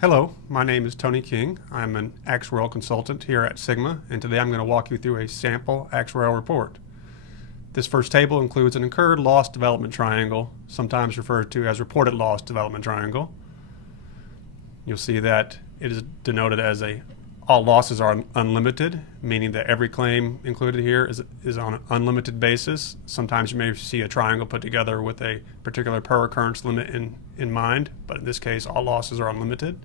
Hello, my name is Tony King. I'm an actuarial consultant here at Sigma, and today I'm going to walk you through a sample actuarial report. This first table includes an incurred loss development triangle, sometimes referred to as reported loss development triangle. You'll see that it is denoted as all losses are unlimited, meaning that every claim included here is on an unlimited basis. Sometimes you may see a triangle put together with a particular per occurrence limit in mind, but in this case all losses are unlimited.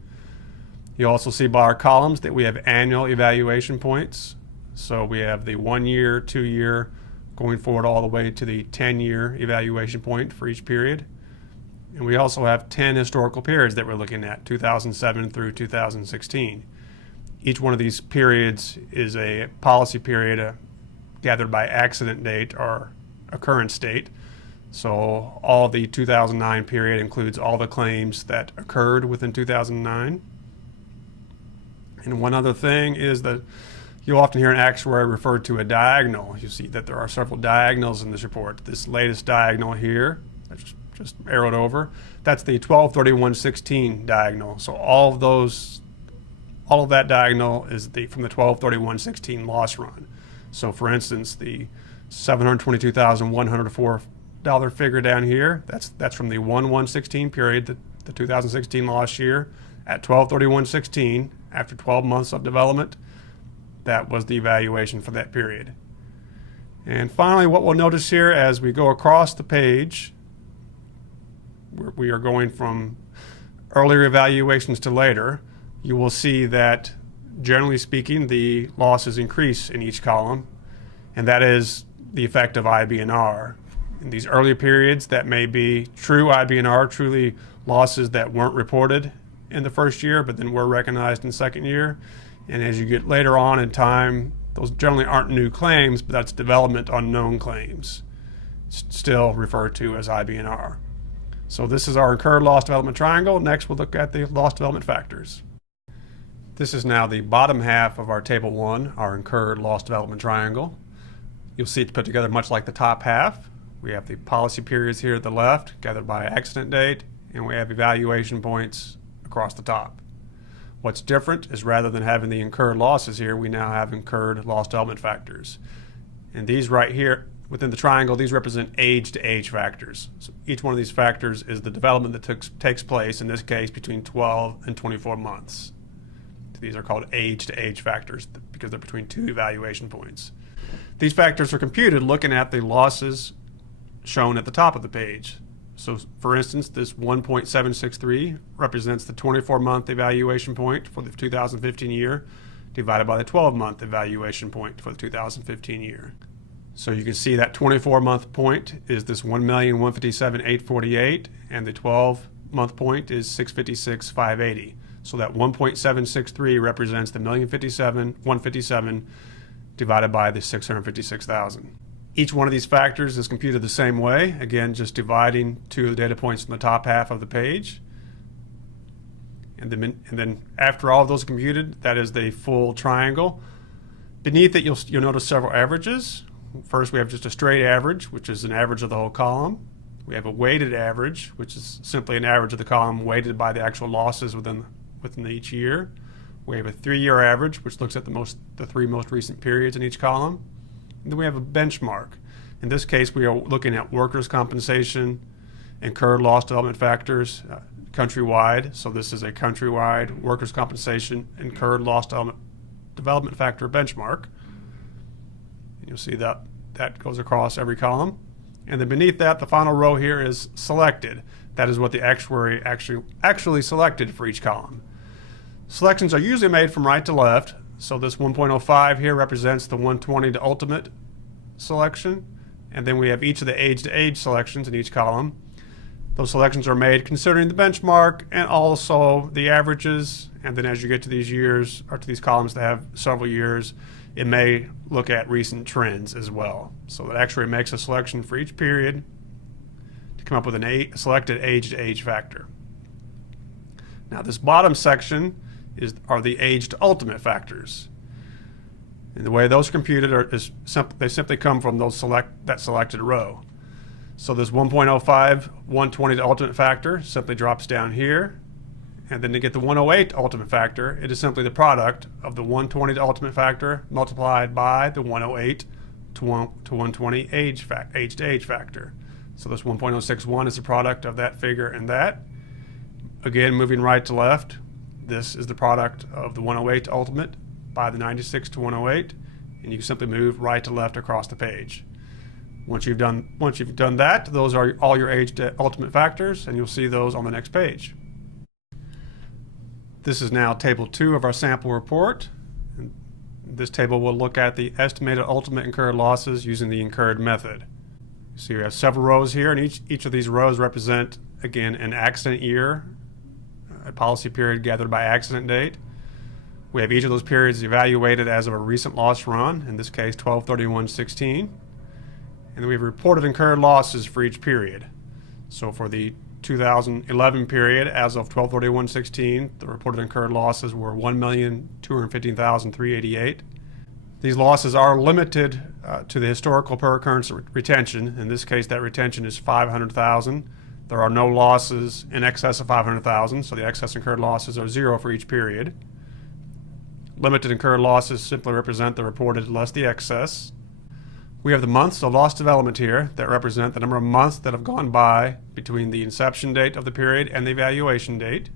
You also see by our columns that we have annual evaluation points. So we have the 1 year, 2 year, going forward all the way to the 10-year evaluation point for each period. And we also have 10 historical periods that we're looking at, 2007 through 2016. Each one of these periods is a policy period gathered by accident date or occurrence date. So all the 2009 period includes all the claims that occurred within 2009. And one other thing is that you'll often hear an actuary refer to a diagonal. You see that there are several diagonals in this report. This latest diagonal here, I just arrowed over, that's the 12/31/16 diagonal. So all of that diagonal is from the 12/31/16 loss run. So for instance, the $722,104 figure down here, that's from the 1/1/16 period, the 2016 loss year, at 12/31/16, after 12 months of development. That was the evaluation for that period. And finally, what we'll notice here as we go across the page, we are going from earlier evaluations to later, you will see that generally speaking the losses increase in each column, and that is the effect of IBNR. In these earlier periods, that may be true IBNR, truly losses that weren't reported in the first year but then were recognized in the second year. And as you get later on in time, those generally aren't new claims, but that's development on known claims. It's still referred to as IBNR. So this is our incurred loss development triangle. Next we'll look at the loss development factors. This is now the bottom half of our table 1, our incurred loss development triangle. You'll see it's put together much like the top half. We have the policy periods here at the left, gathered by accident date, and we have evaluation points across the top. What's different is rather than having the incurred losses here, we now have incurred loss development factors. And these right here within the triangle, these represent age-to-age factors. So each one of these factors is the development that takes place, in this case, between 12 and 24 months. These are called age-to-age factors because they're between two evaluation points. These factors are computed looking at the losses shown at the top of the page. So for instance, this 1.763 represents the 24-month evaluation point for the 2015 year divided by the 12-month evaluation point for the 2015 year. So you can see that 24-month point is this 1,157,848, and the 12-month point is 656,580. So that 1.763 represents the 1,157 divided by the 656,000. Each one of these factors is computed the same way, again just dividing two of the data points in the top half of the page. And then after all of those are computed, that is the full triangle. Beneath it you'll notice several averages. First we have just a straight average, which is an average of the whole column. We have a weighted average, which is simply an average of the column weighted by the actual losses within each year. We have a 3-year average, which looks at the 3 most recent periods in each column. And then we have a benchmark. In this case, we are looking at workers' compensation, incurred loss development factors countrywide. So this is a countrywide workers' compensation incurred loss development factor benchmark. And you'll see that goes across every column. And then beneath that, the final row here is selected. That is what the actuary actually selected for each column. Selections are usually made from right to left. So this 1.05 here represents the 120 to ultimate selection. And then we have each of the age-to-age selections in each column. Those selections are made considering the benchmark and also the averages. And then as you get to these years, or to these columns that have several years, it may look at recent trends as well. So it actually makes a selection for each period to come up with a selected age-to-age factor. Now this bottom section are the age to ultimate factors. And the way those are computed they simply come from that selected row. So this 1.05, 120 to ultimate factor simply drops down here And then to get the 108 ultimate factor, it is simply the product of the 120 ultimate factor multiplied by the 108 to 120 age to age factor. So this 1.061 is the product of that figure and that. Again, moving right to left, this is the product of the 108 ultimate by the 96 to 108, and you simply move right to left across the page. Once you've done that, those are all your age to ultimate factors, and you'll see those on the next page. This is now table 2 of our sample report. This table will look at the estimated ultimate incurred losses using the incurred method. So you have several rows here, and each of these rows represent, again, an accident year, a policy period gathered by accident date. We have each of those periods evaluated as of a recent loss run, in this case 12/31/16. And then we have reported incurred losses for each period. So for the 2011 period, as of 12/31/16, the reported incurred losses were $1,215,388. These losses are limited to the historical per occurrence retention. In this case, that retention is $500,000. There are no losses in excess of $500,000, so the excess incurred losses are 0 for each period. Limited incurred losses simply represent the reported less the excess. We have the months of loss development here that represent the number of months that have gone by between the inception date of the period and the evaluation date.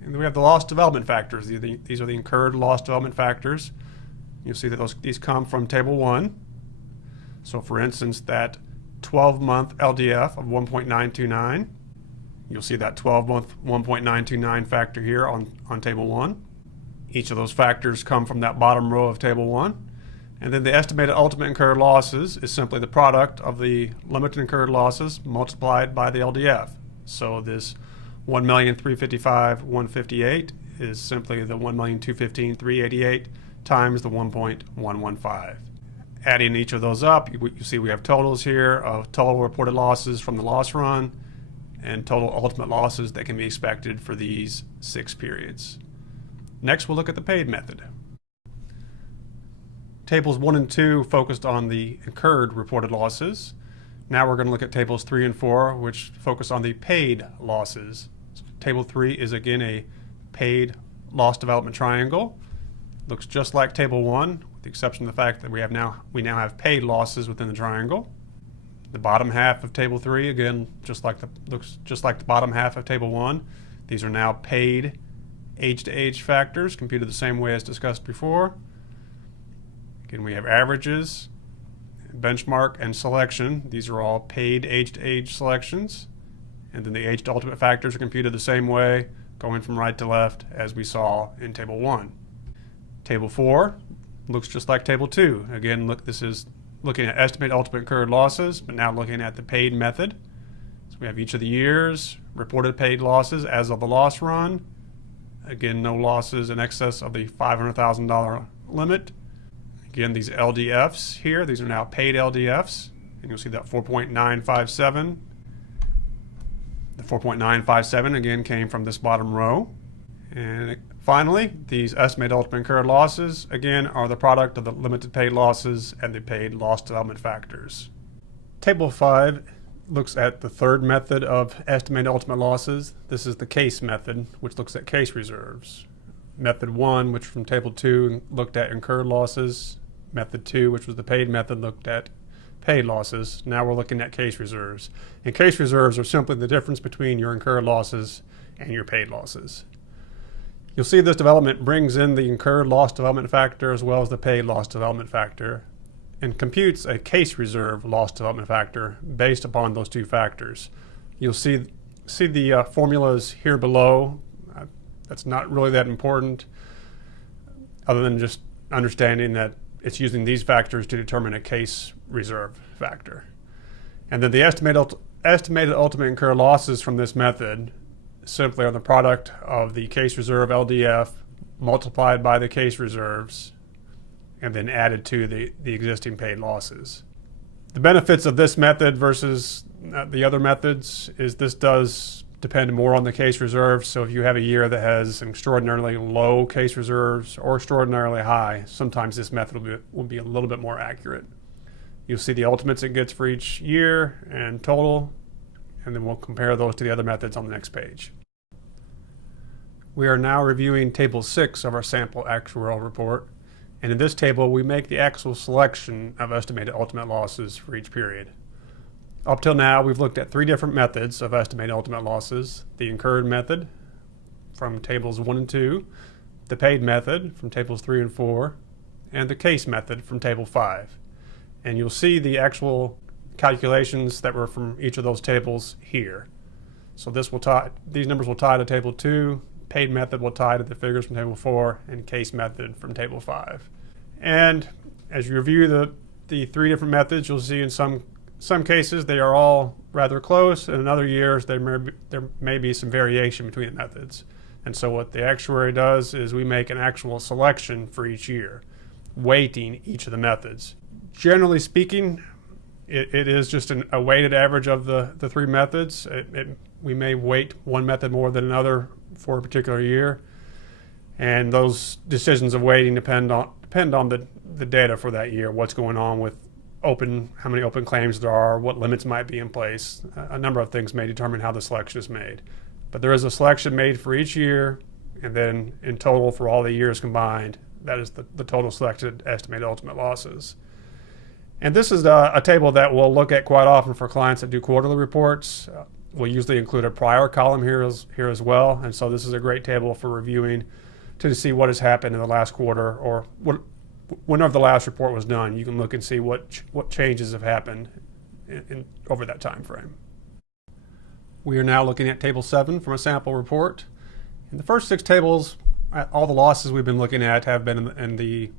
And then we have the loss development factors. These are the incurred loss development factors. You'll see that these come from Table 1. So for instance, that 12-month LDF of 1.929, you'll see that 12-month 1.929 factor here on Table 1. Each of those factors come from that bottom row of Table 1. And then the estimated ultimate incurred losses is simply the product of the limited incurred losses multiplied by the LDF. So this 1,355,158 is simply the 1,215,388 times the 1.115. Adding each of those up, you see we have totals here of total reported losses from the loss run and total ultimate losses that can be expected for these 6 periods. Next, we'll look at the paid method. Tables 1 and 2 focused on the incurred reported losses. Now we're going to look at tables 3 and 4, which focus on the paid losses. So table 3 is again a paid loss development triangle. Looks just like table 1, with the exception of the fact that we now have paid losses within the triangle. The bottom half of table 3 again looks just like the bottom half of table 1. These are now paid age to age factors computed the same way as discussed before. Again, we have averages, benchmark, and selection. These are all paid age to age selections. And then the age to ultimate factors are computed the same way, going from right to left as we saw in table 1. Table 4 looks just like table 2. Again, this is looking at estimated ultimate incurred losses, but now looking at the paid method. So we have each of the years, reported paid losses as of the loss run. Again, no losses in excess of the $500,000 limit. Again, these LDFs here, these are now paid LDFs, and you'll see that 4.957. The 4.957 again came from this bottom row. And finally, these estimated ultimate incurred losses, again, are the product of the limited paid losses and the paid loss development factors. Table 5 looks at the third method of estimated ultimate losses. This is the case method, which looks at case reserves. Method 1, which from Table 2 looked at incurred losses. Method 2, which was the paid method, looked at paid losses. Now we're looking at case reserves. And case reserves are simply the difference between your incurred losses and your paid losses. You'll see this development brings in the incurred loss development factor as well as the paid loss development factor and computes a case reserve loss development factor based upon those two factors. You'll see the formulas here below. That's not really that important other than just understanding that it's using these factors to determine a case reserve factor. And then the estimated ultimate incurred losses from this method simply are the product of the case reserve LDF multiplied by the case reserves and then added to the existing paid losses. The benefits of this method versus the other methods is this does depend more on the case reserves. So if you have a year that has extraordinarily low case reserves or extraordinarily high, sometimes this method will be a little bit more accurate. You'll see the ultimates it gets for each year and total, and then we'll compare those to the other methods on the next page. We are now reviewing Table 6 of our sample actuarial report, and in this table we make the actual selection of estimated ultimate losses for each period. Up till now we've looked at three different methods of estimating ultimate losses: the incurred method from tables 1 and 2, the paid method from tables 3 and 4, and the case method from table 5. And you'll see the actual calculations that were from each of those tables here. So these numbers will tie to table 2, paid method will tie to the figures from table 4, and case method from table 5. And as you review the three different methods, you'll see in some cases they are all rather close, and in other years there may be some variation between the methods. And so what the actuary does is we make an actual selection for each year, weighting each of the methods. Generally speaking, it is just a weighted average of the three methods. We may weight one method more than another for a particular year, and those decisions of weighting depend on the data for that year, what's going on with how many open claims there are, what limits might be in place. A number of things may determine how the selection is made. But there is a selection made for each year, and then in total for all the years combined, that is the total selected estimated ultimate losses. And this is a table that we'll look at quite often for clients that do quarterly reports. We'll usually include a prior column here as well, and so this is a great table for reviewing to see what has happened in the last quarter, or whenever the last report was done. You can look and see what changes have happened over that time frame. We are now looking at Table 7 from a sample report. In the first 6 tables, all the losses we've been looking at have been in the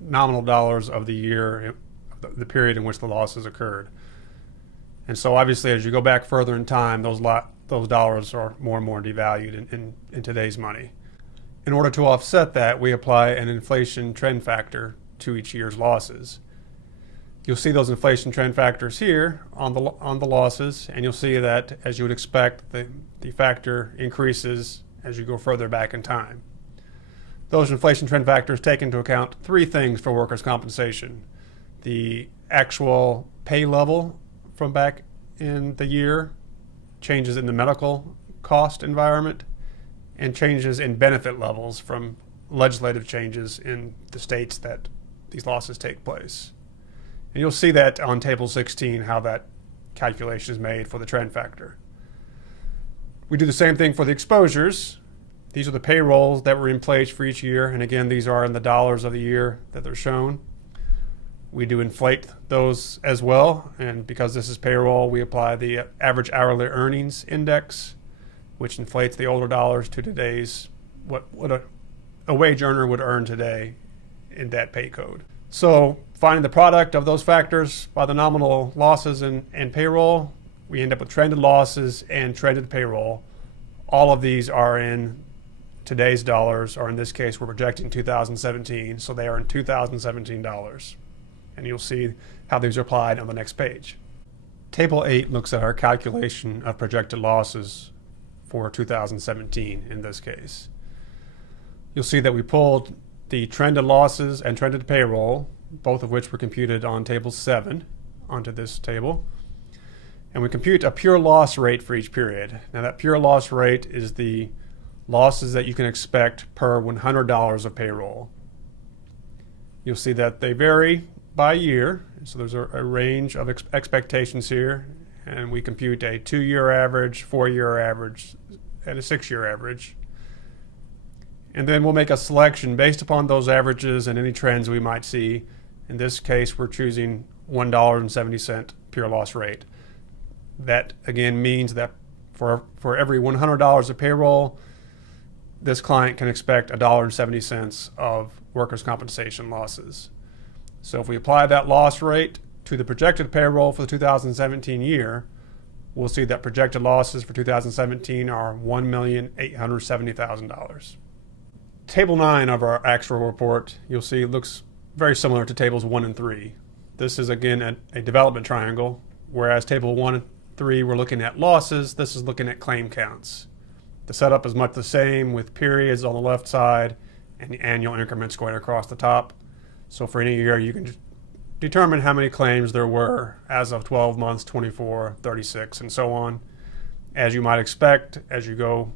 nominal dollars of the year, the period in which the losses occurred. And so obviously as you go back further in time, those dollars are more and more devalued in today's money. In order to offset that, we apply an inflation trend factor to each year's losses. You'll see those inflation trend factors here on the losses, and you'll see that, as you would expect, the factor increases as you go further back in time. Those inflation trend factors take into account three things for workers' compensation: the actual pay level from back in the year, changes in the medical cost environment, and changes in benefit levels from legislative changes in the states that these losses take place. And you'll see that on Table 16, how that calculation is made for the trend factor. We do the same thing for the exposures. These are the payrolls that were in place for each year, and again, these are in the dollars of the year that they're shown. We do inflate those as well, and because this is payroll, we apply the average hourly earnings index, which inflates the older dollars to today's, what a wage earner would earn today in that pay code. So finding the product of those factors by the nominal losses and payroll, we end up with trended losses and trended payroll. All of these are in today's dollars, or in this case we're projecting 2017, so they are in 2017 dollars. And you'll see how these are applied on the next page. Table 8 looks at our calculation of projected losses for 2017 in this case. You'll see that we pulled the trended losses and trended payroll, both of which were computed on Table 7, onto this table. And we compute a pure loss rate for each period. Now that pure loss rate is the losses that you can expect per $100 of payroll. You'll see that they vary by year, so there's a range of expectations here, and we compute a 2-year average, 4-year average, and a 6-year average. And then we'll make a selection based upon those averages and any trends we might see. In this case, we're choosing $1.70 pure loss rate. That again means that for every $100 of payroll, this client can expect $1.70 of workers' compensation losses. So if we apply that loss rate to the projected payroll for the 2017 year, we'll see that projected losses for 2017 are $1,870,000. Table 9 of our actual report, you'll see, looks very similar to tables 1 and 3. This is again a development triangle, whereas table 1 and 3 we're looking at losses, this is looking at claim counts. The setup is much the same, with periods on the left side and the annual increments going across the top. So for any year, you can determine how many claims there were as of 12 months, 24, 36, and so on. As you might expect, as you go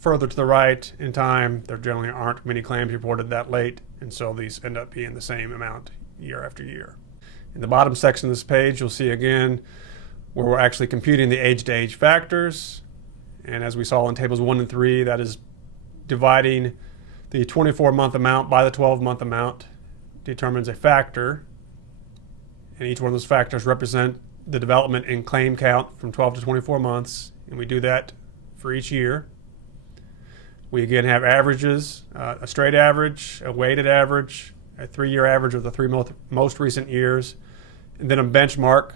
further to the right in time, there generally aren't many claims reported that late, and so these end up being the same amount year after year. In the bottom section of this page, you'll see again where we're actually computing the age-to-age factors. And as we saw in tables 1 and 3, that is dividing the 24-month amount by the 12-month amount determines a factor. And each one of those factors represent the development in claim count from 12 to 24 months. And we do that for each year. We again have averages, a straight average, a weighted average, a 3-year average of the 3 most recent years, and then a benchmark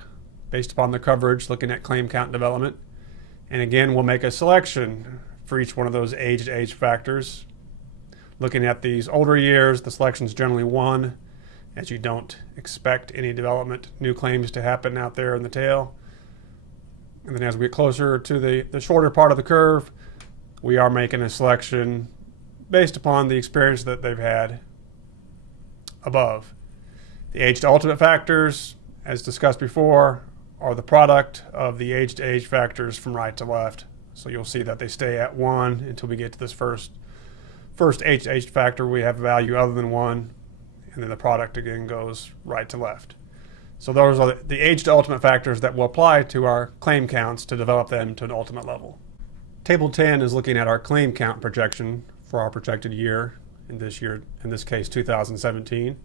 based upon the coverage looking at claim count development. And again, we'll make a selection for each one of those age-to-age factors. Looking at these older years, the selection is generally 1, as you don't expect any development, new claims to happen out there in the tail. And then as we get closer to the shorter part of the curve, we are making a selection based upon the experience that they've had above. The age to ultimate factors, as discussed before, are the product of the age-to-age factors from right to left. So you'll see that they stay at 1 until we get to this first age-to-age factor. We have a value other than 1, and then the product again goes right to left. So those are the age to ultimate factors that will apply to our claim counts to develop them to an ultimate level. Table 10 is looking at our claim count projection for our projected year, in this case 2017.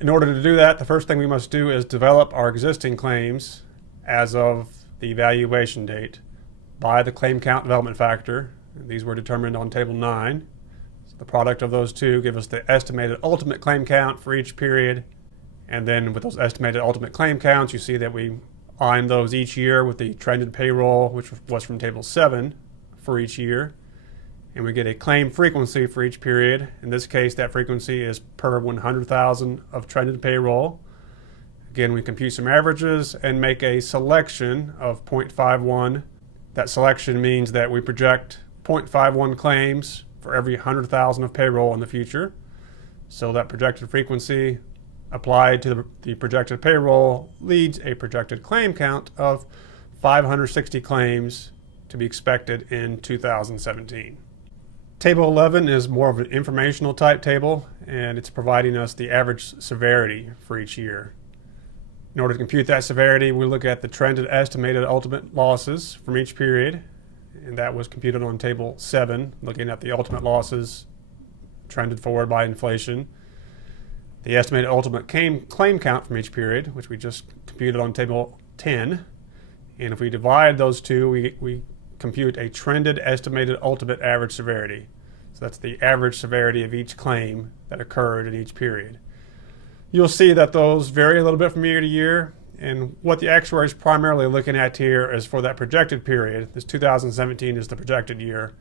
In order to do that, the first thing we must do is develop our existing claims as of the evaluation date by the claim count development factor. These were determined on table 9. So the product of those two give us the estimated ultimate claim count for each period. And then with those estimated ultimate claim counts, you see that we line those each year with the trended payroll, which was from table 7 for each year. And we get a claim frequency for each period. In this case, that frequency is per 100,000 of trended payroll. Again, we compute some averages and make a selection of 0.51. That selection means that we project 0.51 claims for every 100,000 of payroll in the future. So that projected frequency applied to the projected payroll leads a projected claim count of 560 claims to be expected in 2017. Table 11 is more of an informational type table, and it's providing us the average severity for each year. In order to compute that severity, we look at the trended estimated ultimate losses from each period, and that was computed on table 7, looking at the ultimate losses trended forward by inflation. The estimated ultimate claim count from each period, which we just computed on table 10, and if we divide those two, we compute a trended estimated ultimate average severity. So that's the average severity of each claim that occurred in each period. You'll see that those vary a little bit from year to year, and what the actuary is primarily looking at here is for that projected period. This 2017 is the projected year.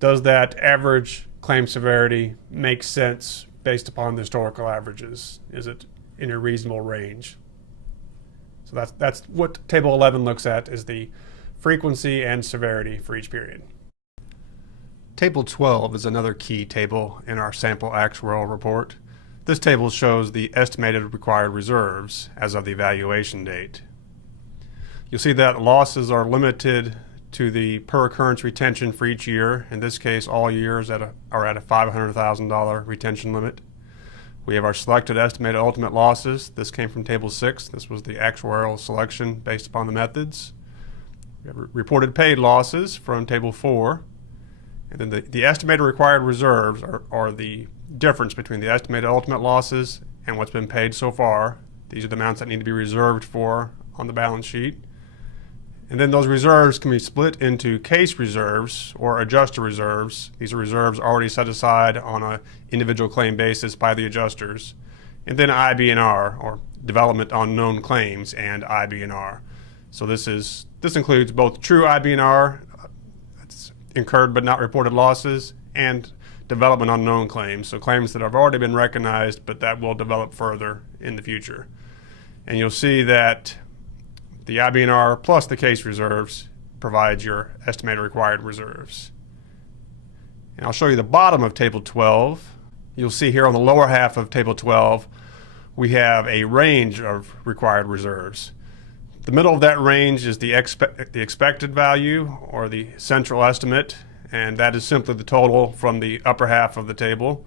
Does that average claim severity make sense based upon the historical averages? Is it in a reasonable range? So that's what table 11 looks at, is the frequency and severity for each period. Table 12 is another key table in our sample actuarial report. This table shows the estimated required reserves as of the evaluation date. You'll see that losses are limited to the per occurrence retention for each year. In this case, all years are at a $500,000 retention limit. We have our selected estimated ultimate losses. This came from table 6. This was the actuarial selection based upon the methods. We have reported paid losses from table 4. And then the estimated required reserves are the difference between the estimated ultimate losses and what's been paid so far. These are the amounts that need to be reserved for on the balance sheet. And then those reserves can be split into case reserves or adjuster reserves. These are reserves already set aside on an individual claim basis by the adjusters. And then IBNR, or development on known claims, and IBNR. So this includes both true IBNR, that's incurred but not reported losses, and development on known claims, so claims that have already been recognized but that will develop further in the future. And you'll see that the IBNR plus the case reserves provides your estimated required reserves. And I'll show you the bottom of table 12. You'll see here on the lower half of table 12 we have a range of required reserves. The middle of that range is the expected value, or the central estimate, and that is simply the total from the upper half of the table.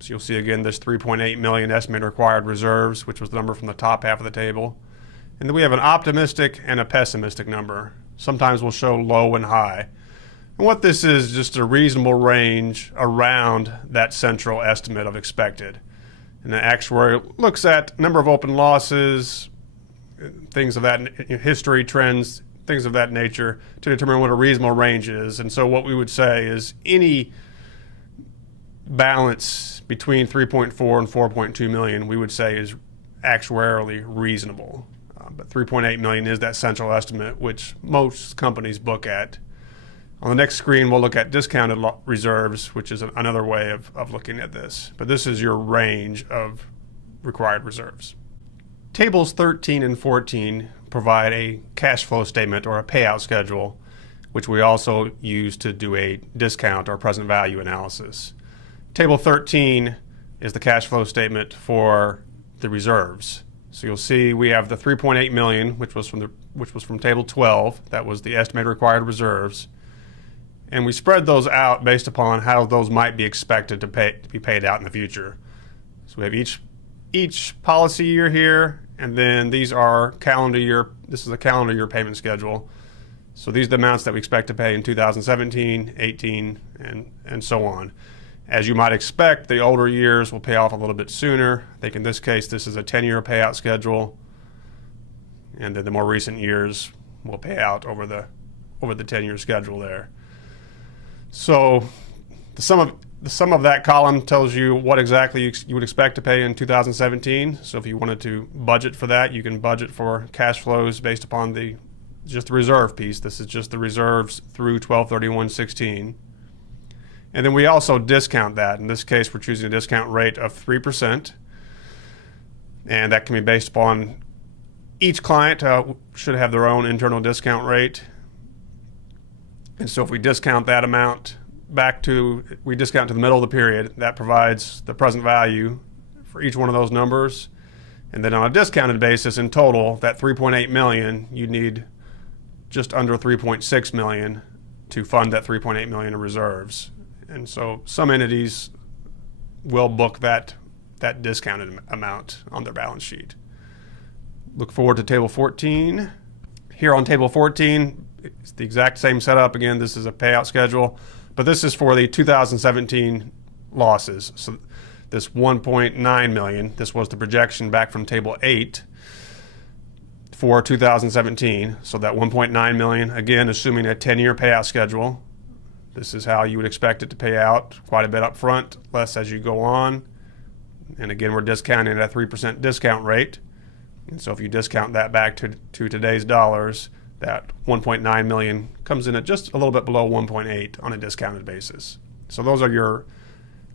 So you'll see again this 3.8 million estimated required reserves, which was the number from the top half of the table. And then we have an optimistic and a pessimistic number. Sometimes we'll show low and high. And what this is just a reasonable range around that central estimate of expected. And the actuary looks at number of open losses, things of that, history, trends, things of that nature to determine what a reasonable range is. And so what we would say is any balance between 3.4 and 4.2 million we would say is actuarially reasonable. But 3.8 million is that central estimate, which most companies book at. On the next screen, we'll look at discounted reserves, which is another way of looking at this. But this is your range of required reserves. Tables 13 and 14 provide a cash flow statement or a payout schedule, which we also use to do a discount or present value analysis. Table 13 is the cash flow statement for the reserves. So you'll see we have the 3.8 million, which was from table 12. That was the estimated required reserves. And we spread those out based upon how those might be expected to be paid out in the future. So we have each policy year here, and then these are calendar year. This is a calendar year payment schedule. So these are the amounts that we expect to pay in 2017, 18, and so on. As you might expect, the older years will pay off a little bit sooner. I think in this case, this is a 10-year payout schedule, and then the more recent years will pay out over the 10-year schedule there. So the sum of that column tells you what exactly you would expect to pay in 2017. So if you wanted to budget for that, you can budget for cash flows based upon just the reserve piece. This is just the reserves through 12/31/16. And then we also discount that. In this case, we're choosing a discount rate of 3%. And that can be based upon each client should have their own internal discount rate. And so if we discount that amount we discount to the middle of the period, that provides the present value for each one of those numbers. And then on a discounted basis, in total, that 3.8 million, you need just under 3.6 million to fund that 3.8 million in reserves. And so some entities will book that discounted amount on their balance sheet. Look forward to table 14. Here on table 14, it's the exact same setup. Again, this is a payout schedule, but this is for the 2017 losses. So this 1.9 million, this was the projection back from table 8 for 2017. So that 1.9 million, again, assuming a 10-year payout schedule. This is how you would expect it to pay out, quite a bit up front, less as you go on. And again, we're discounting at a 3% discount rate. And so if you discount that back to today's dollars, that 1.9 million comes in at just a little bit below 1.8 on a discounted basis. So those are your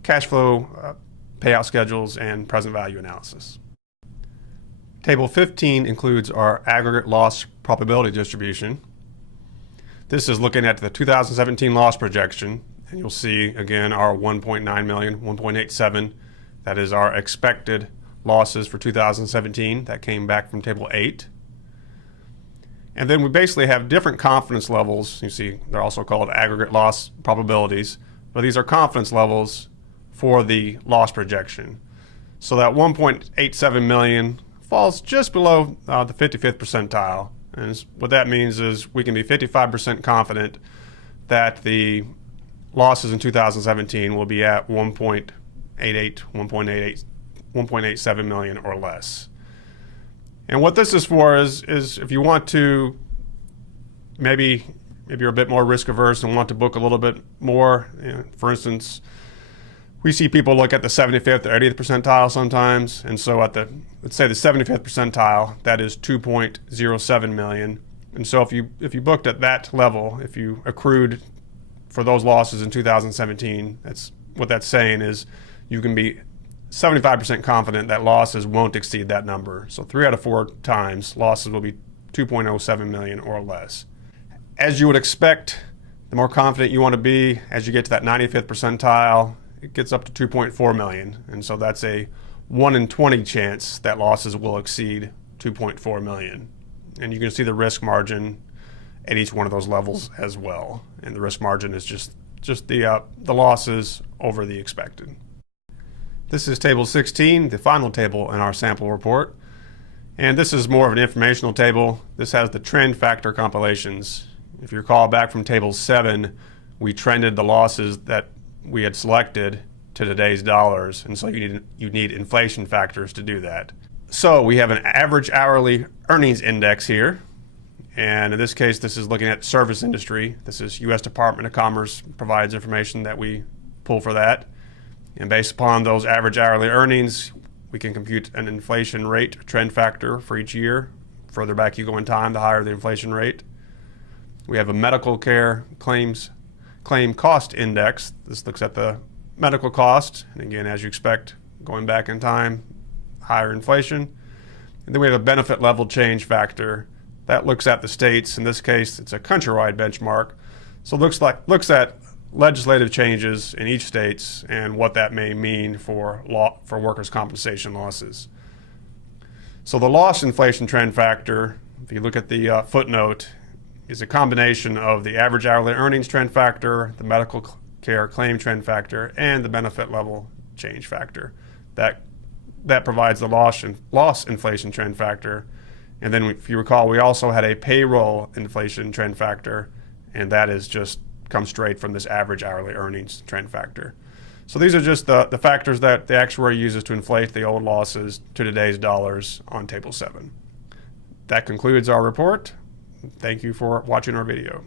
cash flow payout schedules and present value analysis. Table 15 includes our aggregate loss probability distribution. This is looking at the 2017 loss projection, and you'll see again our 1.9 million, 1.87. That is our expected losses for 2017. That came back from table 8. And then we basically have different confidence levels. You see, they're also called aggregate loss probabilities, but these are confidence levels for the loss projection. So that 1.87 million falls just below the 55th percentile. And what that means is we can be 55% confident that the losses in 2017 will be at 1.87 million or less. And what this is for is if you want to, maybe you're a bit more risk averse and want to book a little bit more. For instance, we see people look at the 75th or 80th percentile sometimes, and so at let's say the 75th percentile, that is 2.07 million. And so if you booked at that level, if you accrued for those losses in 2017, what that's saying is you can be 75% confident that losses won't exceed that number. So 3 out of 4 times losses will be 2.07 million or less. As you would expect, the more confident you want to be as you get to that 95th percentile, it gets up to 2.4 million. And so that's a 1 in 20 chance that losses will exceed 2.4 million. And you can see the risk margin at each one of those levels as well. And the risk margin is just the losses over the expected. This is table 16, the final table in our sample report. And this is more of an informational table. This has the trend factor compilations. If you recall back from table 7, we trended the losses that we had selected to today's dollars, and so you need inflation factors to do that. So we have an average hourly earnings index here, and in this case this is looking at service industry. This is U.S. Department of Commerce provides information that we pull for that, and based upon those average hourly earnings we can compute an inflation rate trend factor for each year. Further back you go in time, the higher the inflation rate. We have a medical care claim cost index. This looks at the medical cost, and again, as you expect, going back in time, higher inflation. And then we have a benefit level change factor that looks at the states. In this case, it's a countrywide benchmark, so it looks at legislative changes in each states and what that may mean for workers' compensation losses. So the loss inflation trend factor, if you look at the footnote, is a combination of the average hourly earnings trend factor, the medical care claim trend factor, and the benefit level change factor. That provides the loss inflation trend factor. And then if you recall, we also had a payroll inflation trend factor, and that is just comes straight from this average hourly earnings trend factor. So these are just the factors that the actuary uses to inflate the old losses to today's dollars on table 7. That concludes our report. Thank you for watching our video.